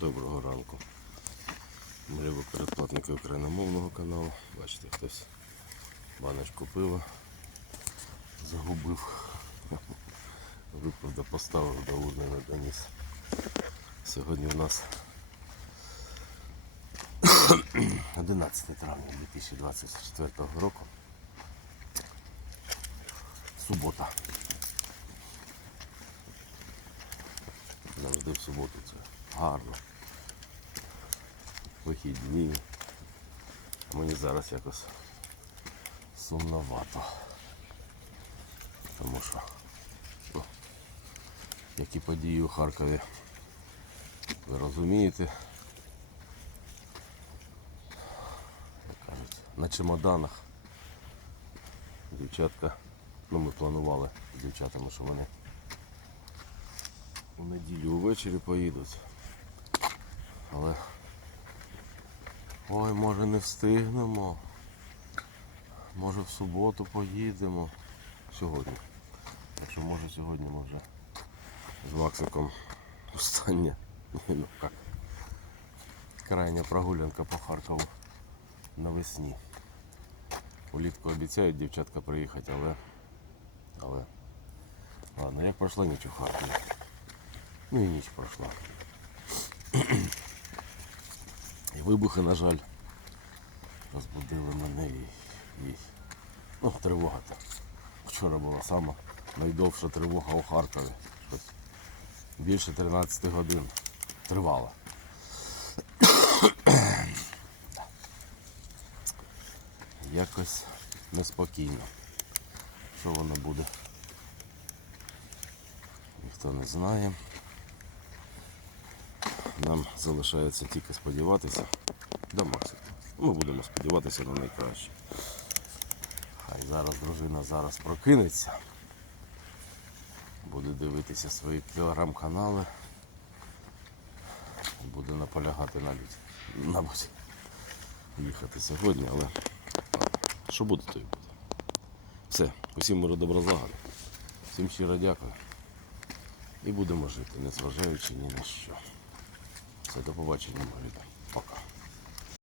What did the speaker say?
Доброго ранку. Мріво передплатники україномовного каналу. Бачите, хтось баночку пива загубив. Випив да поставив до урни не доніс. Сьогодні у нас 11 травня 2024 року. Субота. Завжди в суботу це гарно. Вихідні. Мені зараз якось сумновато. Тому що ну, які події у Харкові, ви розумієте, як кажуть, на чемоданах дівчатка, ну ми планували з дівчатами, що вони у неділю увечері поїдуть. Але ой, може не встигнемо. Може в суботу поїдемо. Сьогодні. Якщо може сьогодні ми вже з Максиком остання. Ну. Крайня прогулянка по Харкову навесні. Улітку обіцяють дівчатка приїхати, але. Але. Ладно, як пройшла ніч у Харкові. Ну і ніч пройшла. Вибухи, на жаль, розбудили мене і, і ну, тривога. так. Вчора була сама найдовша тривога у Харкові. Більше 13 годин тривала. Якось неспокійно. Що воно буде? Ніхто не знає. Нам залишається тільки сподіватися до Максика. Ми будемо сподіватися на найкраще. Хай зараз дружина зараз прокинеться. Буде дивитися свої телеграм-канали. Буде наполягати навіть, мабуть, їхати сьогодні, але що буде, то й буде. Все, усім миру добра. Всім щиро дякую. І будемо жити, незважаючи ні на що. Все, до побачення, мої. Пока.